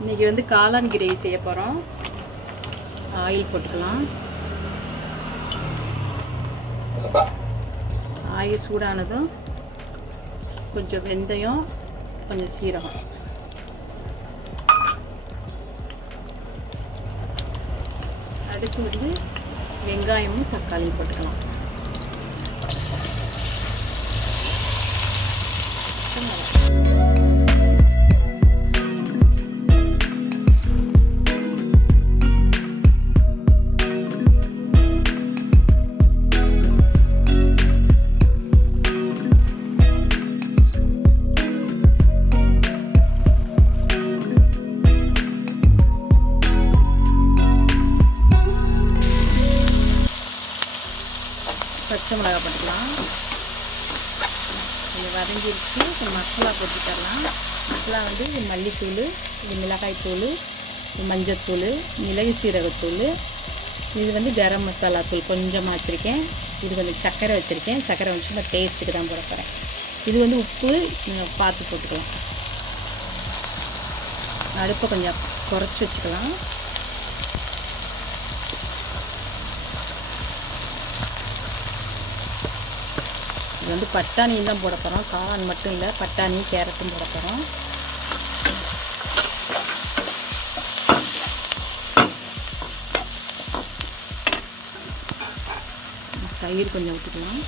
இன்றைக்கி வந்து காளான் கிரேவி செய்ய போகிறோம். ஆயில் போட்டுக்கலாம். ஆயில் சூடானதும் கொஞ்சம் வெந்தயம், கொஞ்சம் சீரகம், அடுத்து வந்து வெங்காயமும் தக்காளியும் போட்டுக்கலாம். பச்சை மிளகாய் போட்டுக்கலாம். இது வதங்கிடுச்சு. மசாலா போட்டுக்கலாம். மசாலா வந்து மல்லித்தூள், இது மிளகாய்த்தூள், மஞ்சத்தூள், மிளகு சீரகத்தூள், இது வந்து கரம் மசாலா தூள் கொஞ்சமாக வச்சுருக்கேன். இது வந்து சர்க்கரை வச்சுருக்கேன். சர்க்கரை வந்து சும்மா டேஸ்ட்டுக்கு தான் போட போகிறேன். இது வந்து உப்பு பார்த்து போட்டுக்கலாம். அடுப்பை கொஞ்சம் குறைச்சி வச்சுக்கலாம். இது வந்து பட்டாணியும் தான் போட போகிறோம். காளான் மட்டும் இல்லை, பட்டாணி கேரட்டும் போட போகிறோம். தயிர் கொஞ்சம் ஊற்றிக்கலாம்.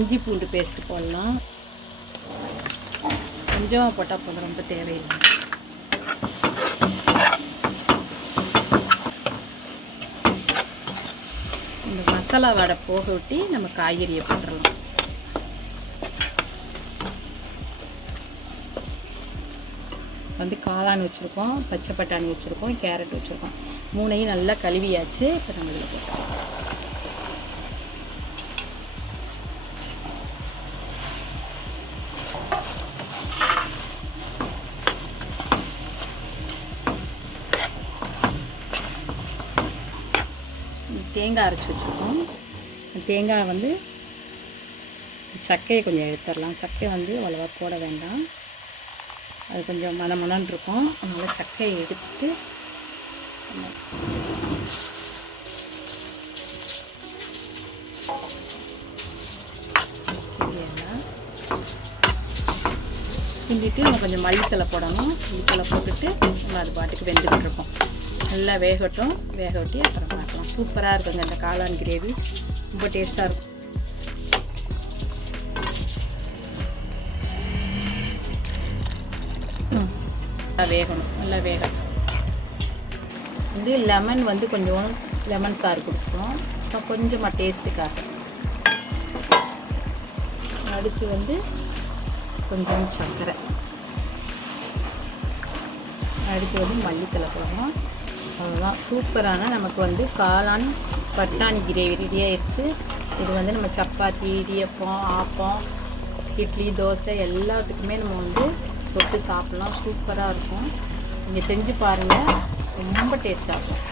இஞ்சி பூண்டு பேஸ்ட்டு போடலாம். கொஞ்சமாக போட்டால் போதும், ரொம்ப தேவையில்லை. இந்த மசாலா வடை போக விட்டு நம்ம காய்கறியை போட்டுடலாம். வந்து காளான் வச்சுருக்கோம், பச்சை பட்டாணி வச்சுருக்கோம், கேரட் வச்சுருக்கோம். மூணையும் நல்லா கழுவியாச்சு. இப்போ நம்ம இதில் போட்டுக்கலாம். தேங்காய் அரைச்சி வச்சுருக்கோம். தேங்காய் வந்து சக்கையை கொஞ்சம் எடுத்துடலாம். சக்கை வந்து அவ்வளோவா போட வேண்டாம், அது கொஞ்சம் மணமணன்னு இருக்கும். அதனால் சக்கையை எடுத்துட்டு கிண்டிட்டு நம்ம கொஞ்சம் மல்லித்தலை போடணும். மல்லித்தலை போட்டுட்டு நம்ம அது பாட்டுக்கு வெந்துக்கிட்டு இருக்கோம். நல்லா வேகட்டும். வேக விட்டு அப்புறம் பார்க்கலாம். சூப்பராக இருக்குங்க இந்த காளான் கிரேவி, ரொம்ப டேஸ்ட்டாக இருக்கும். வேகணும், நல்லா வேகணும். வந்து லெமன் வந்து கொஞ்சம் லெமன் சாறு கொடுக்குறோம். இப்போ கொஞ்சமாக டேஸ்ட்டுக்காக. அடுத்து வந்து கொஞ்சம் சர்க்கரை, அடுத்து வந்து மல்லித்தலை போடுறோம். அவ்வளோதான். சூப்பரான நமக்கு வந்து காளான் பட்டாணி கிரேவி ரெடி ஆயிடுச்சு. இது வந்து நம்ம சப்பாத்தி, இடியப்பம், ஆப்பம், இட்லி, தோசை எல்லாத்துக்குமே நம்ம வந்து தொட்டு சாப்பிட்லாம். சூப்பராக இருக்கும். நீங்கள் செஞ்சு பாருங்கள், ரொம்ப டேஸ்ட்டாக இருக்கும்.